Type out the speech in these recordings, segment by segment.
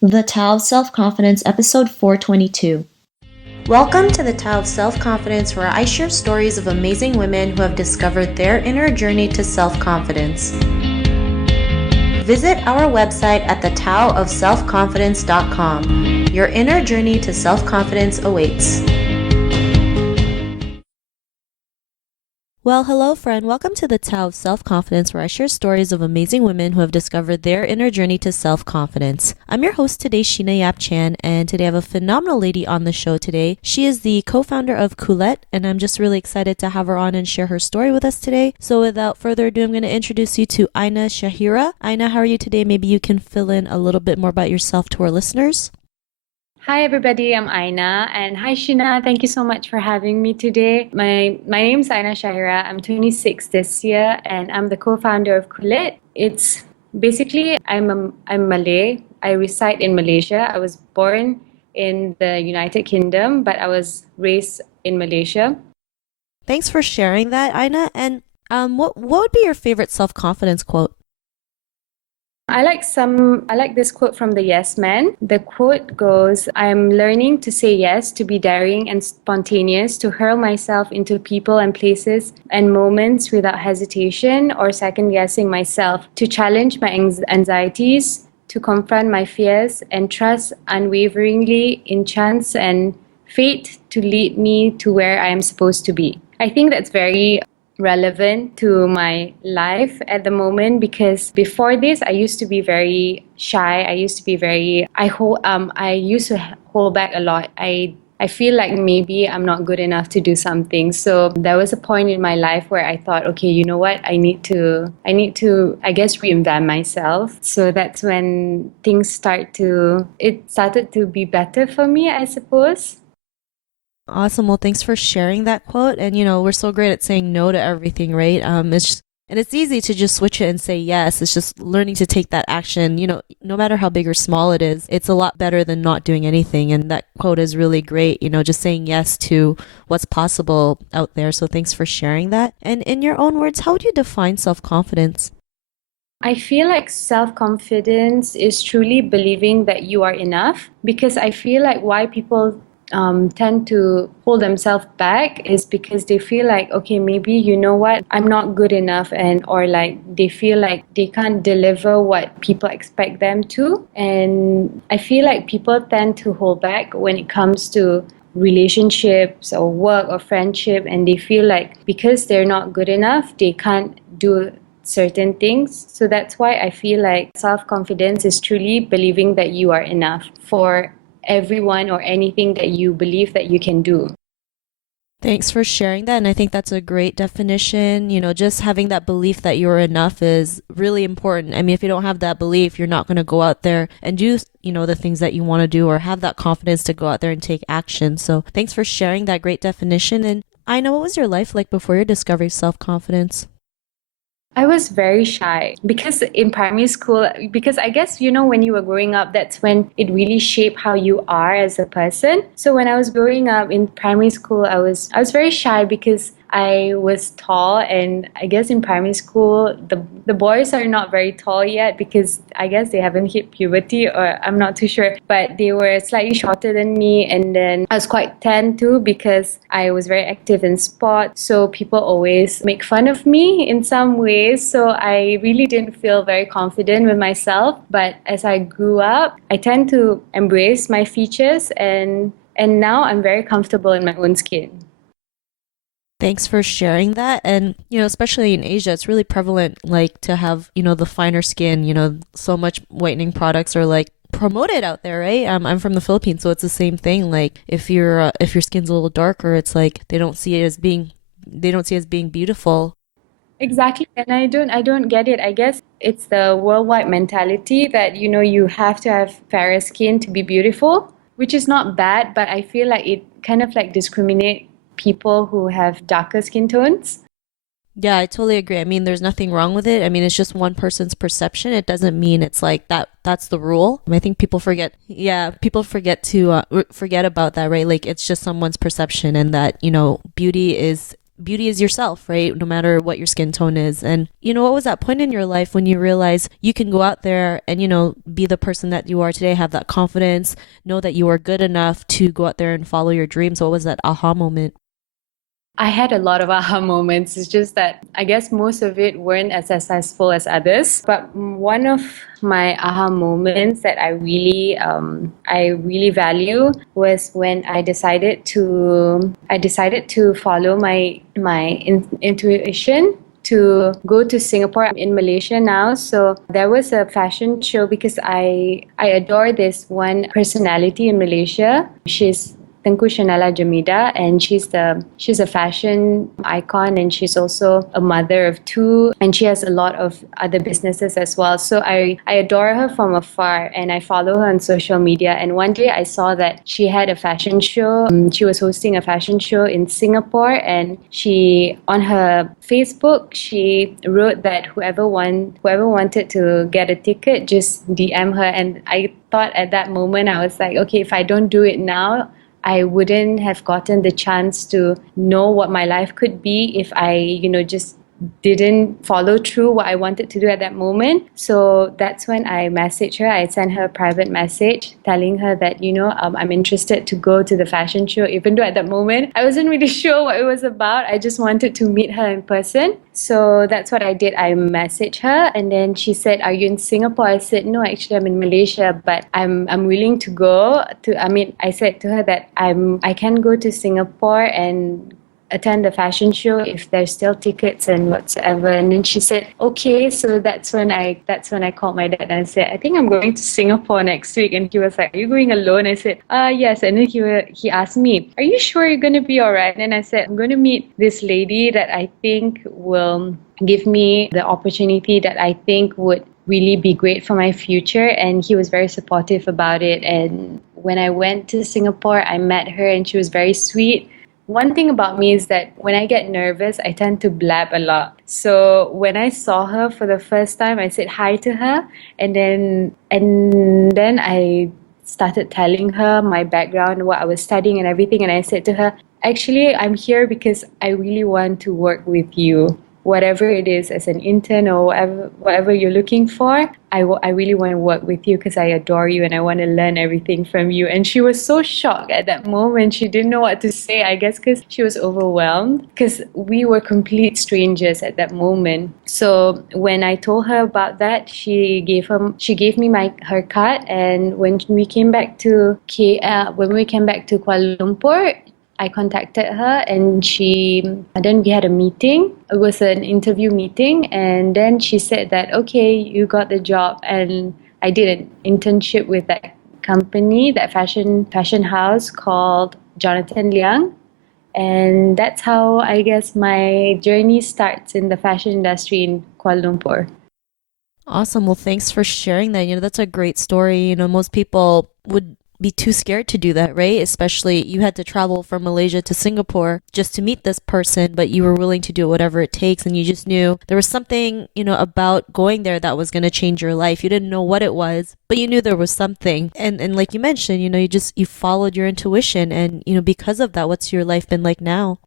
The Tao of Self-Confidence, episode 422. Welcome to the Tao of Self-Confidence, where I share stories of amazing women who have discovered their inner journey to self-confidence. Visit our website at thetaoofselfconfidence.com. Your inner journey to self-confidence awaits. Well, hello friend. Welcome to the Tao of Self-Confidence, where I share stories of amazing women who have discovered their inner journey to self-confidence. I'm your host today, Sheena Yap Chan, and today I have a phenomenal lady on the show today. She is the co-founder of KULET, and I'm just really excited to have her on and share her story with us today. So without further ado, I'm going to introduce you to Aina Syahirah. Aina, how are you today? Maybe you can fill in a little bit more about yourself to our listeners. Hi everybody, I'm Aina, and hi Shina. Thank you so much for having me today. My name's Aina Syahirah. I'm 26 this year, and I'm the co-founder of KULET. It's basically I'm Malay. I reside in Malaysia. I was born in the United Kingdom, but I was raised in Malaysia. Thanks for sharing that, Aina. And what would be your favorite self-confidence quote? I like this quote from the Yes Man. The quote goes, "I'm learning to say yes, to be daring and spontaneous, to hurl myself into people and places and moments without hesitation or second guessing myself, to challenge my anxieties, to confront my fears and trust unwaveringly in chance and fate to lead me to where I am supposed to be." I think that's very relevant to my life at the moment, because before this I used to be very shy. I used to be I used to hold back a lot. I feel like maybe I'm not good enough to do something. So there was a point in my life where I thought, okay, you know what? I need to I guess reinvent myself. So that's when it started to be better for me, I suppose. Awesome. Well, thanks for sharing that quote. And we're so great at saying no to everything, right? It's easy to just switch it and say yes. It's just learning to take that action. No matter how big or small it is, it's a lot better than not doing anything. And that quote is really great. Just saying yes to what's possible out there. So thanks for sharing that. And in your own words, how would you define self-confidence? I feel like self-confidence is truly believing that you are enough, because I feel like why people tend to hold themselves back is because they feel like, okay, maybe you know what, I'm not good enough, or like they feel like they can't deliver what people expect them to. And I feel like people tend to hold back when it comes to relationships or work or friendship, and they feel like because they're not good enough, they can't do certain things. So that's why I feel like self-confidence is truly believing that you are enough for everyone or anything that you believe that you can do. Thanks for sharing that. And I think that's a great definition. Just having that belief that you're enough is really important. I mean, if you don't have that belief, you're not going to go out there and do, the things that you want to do, or have that confidence to go out there and take action. So thanks for sharing that great definition. And I know, what was your life like before your discovery of self-confidence? I was very shy because in primary school, because I guess, when you were growing up, that's when it really shaped how you are as a person. So when I was growing up in primary school, I was very shy because I was tall, and I guess in primary school, the boys are not very tall yet, because I guess they haven't hit puberty, or I'm not too sure, but they were slightly shorter than me. And then I was quite tan too, because I was very active in sport. So people always make fun of me in some ways. So I really didn't feel very confident with myself. But as I grew up, I tend to embrace my features, and now I'm very comfortable in my own skin. Thanks for sharing that. And, especially in Asia, it's really prevalent, like, to have, the finer skin, so much whitening products are like promoted out there, right? I'm from the Philippines, so it's the same thing. Like, if your skin's a little darker, it's like they don't see it as being beautiful. Exactly. And I don't get it. I guess it's the worldwide mentality that, you have to have fairer skin to be beautiful, which is not bad, but I feel like it kind of like discriminate people who have darker skin tones. Yeah, I totally agree. I mean, there's nothing wrong with it. I mean, it's just one person's perception. It doesn't mean it's like that's the rule. I think people forget. Yeah, people forget to forget about that, right? Like, it's just someone's perception, and that, beauty is beauty is yourself, right? No matter what your skin tone is. And, what was that point in your life when you realized you can go out there and, be the person that you are today, have that confidence, know that you are good enough to go out there and follow your dreams? What was that aha moment? I had a lot of aha moments. It's just that I guess most of it weren't as successful as others. But one of my aha moments that I really value was when I decided to follow my intuition to go to Singapore. I'm in Malaysia now. So there was a fashion show because I adore this one personality in Malaysia. She's Tengku Shanala Jamida, and she's a fashion icon, and she's also a mother of two, and she has a lot of other businesses as well. So I adore her from afar, and I follow her on social media. And one day I saw that she had a fashion show. She was hosting a fashion show in Singapore, and she on her Facebook she wrote that whoever wanted to get a ticket, just DM her. And I thought at that moment, I was like, okay, if I don't do it now, I wouldn't have gotten the chance to know what my life could be if I, just didn't follow through what I wanted to do at that moment. So that's when I messaged her. I sent her a private message telling her that, I'm interested to go to the fashion show, even though at that moment I wasn't really sure what it was about. I just wanted to meet her in person. So that's what I did. I messaged her, and then she said, "Are you in Singapore?" I said, "No, actually I'm in Malaysia, but I'm willing to go to." I said to her that I can go to Singapore and attend the fashion show if there's still tickets and whatsoever. And then she said, okay. So that's when I called my dad and I said, I think I'm going to Singapore next week. And he was like, are you going alone? I said, yes. And then he asked me, are you sure you're going to be all right? And I said, I'm going to meet this lady that I think will give me the opportunity that I think would really be great for my future. And he was very supportive about it. And when I went to Singapore, I met her and she was very sweet. One thing about me is that when I get nervous, I tend to blab a lot. So when I saw her for the first time, I said hi to her, and then I started telling her my background, what I was studying and everything. And I said to her, actually, I'm here because I really want to work with you. Whatever it is, as an intern or whatever you're looking for, I really want to work with you because I adore you and I want to learn everything from you. And she was so shocked at that moment. She didn't know what to say, I guess, because she was overwhelmed because we were complete strangers at that moment. So when I told her about that, she gave me her card. And when we came back to Kuala Lumpur, I contacted her and then we had a meeting. It was an interview meeting, and then she said that, okay, you got the job. And I did an internship with that company, that fashion house called Jonathan Liang. And that's how I guess my journey starts in the fashion industry in Kuala Lumpur. Awesome. Well, thanks for sharing that. That's a great story. Most people would be too scared to do that, right? Especially you had to travel from Malaysia to Singapore just to meet this person, but you were willing to do whatever it takes. And you just knew there was something, about going there that was going to change your life. You didn't know what it was, but you knew there was something. And like you mentioned, you followed your intuition. And, because of that, what's your life been like now?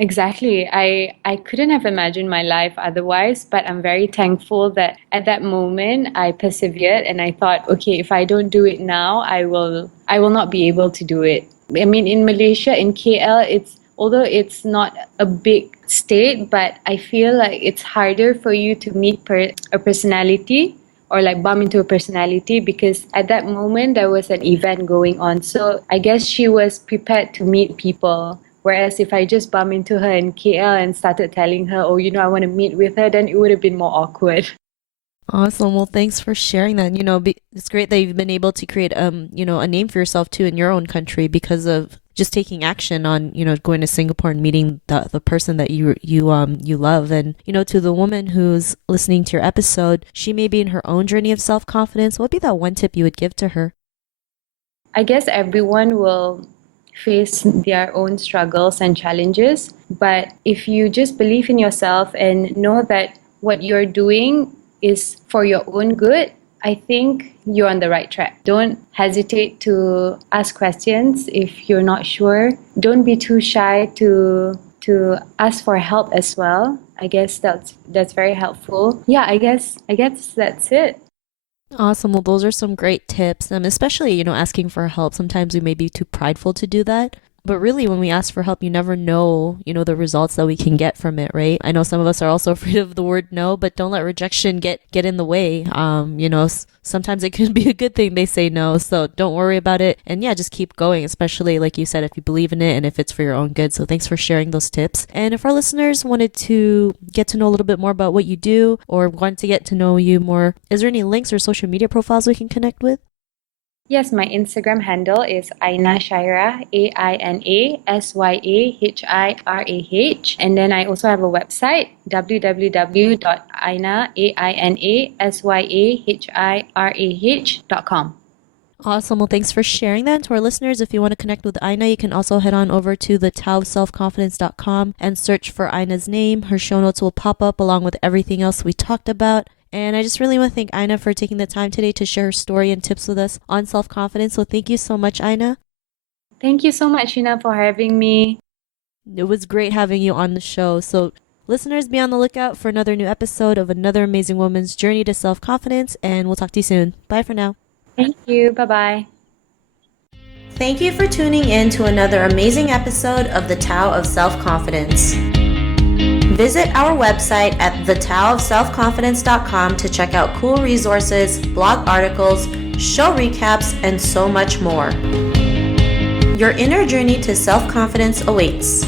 Exactly. I couldn't have imagined my life otherwise, but I'm very thankful that at that moment I persevered and I thought, okay, if I don't do it now, I will not be able to do it. I mean, in Malaysia, in KL, although it's not a big state, but I feel like it's harder for you to meet a personality or like bump into a personality because at that moment there was an event going on. So I guess she was prepared to meet people. Whereas if I just bump into her in KL and started telling her, oh, I want to meet with her, then it would have been more awkward. Awesome. Well, thanks for sharing that. It's great that you've been able to create, a name for yourself too in your own country because of just taking action on, going to Singapore and meeting the person that you love. And, to the woman who's listening to your episode, she may be in her own journey of self-confidence. What would be that one tip you would give to her? I guess everyone will face their own struggles and challenges. But if you just believe in yourself and know that what you're doing is for your own good, I think you're on the right track. Don't hesitate to ask questions if you're not sure. Don't be too shy to ask for help as well. I guess that's very helpful. Yeah, I guess that's it. Awesome. Well, those are some great tips. Especially, asking for help. Sometimes we may be too prideful to do that. But really, when we ask for help, you never know, the results that we can get from it, right? I know some of us are also afraid of the word no, but don't let rejection get in the way. Sometimes it can be a good thing they say no, so don't worry about it. And yeah, just keep going, especially like you said, if you believe in it and if it's for your own good. So thanks for sharing those tips. And if our listeners wanted to get to know a little bit more about what you do or want to get to know you more, is there any links or social media profiles we can connect with? Yes, my Instagram handle is Aina Syahirah, AINASYAHIRAH. And then I also have a website, www.ainasyahirah.com. Awesome. Well, thanks for sharing that. And to our listeners, if you want to connect with Aina, you can also head on over to thetowofselfconfidence.com and search for Aina's name. Her show notes will pop up along with everything else we talked about. And I just really want to thank Aina for taking the time today to share her story and tips with us on self-confidence. So thank you so much, Aina. Thank you so much, Sheena, for having me. It was great having you on the show. So listeners, be on the lookout for another new episode of another amazing woman's journey to self-confidence. And we'll talk to you soon. Bye for now. Thank you. Bye-bye. Thank you for tuning in to another amazing episode of The Tao of Self-Confidence. Visit our website at thetowofselfconfidence.com to check out cool resources, blog articles, show recaps, and so much more. Your inner journey to self-confidence awaits.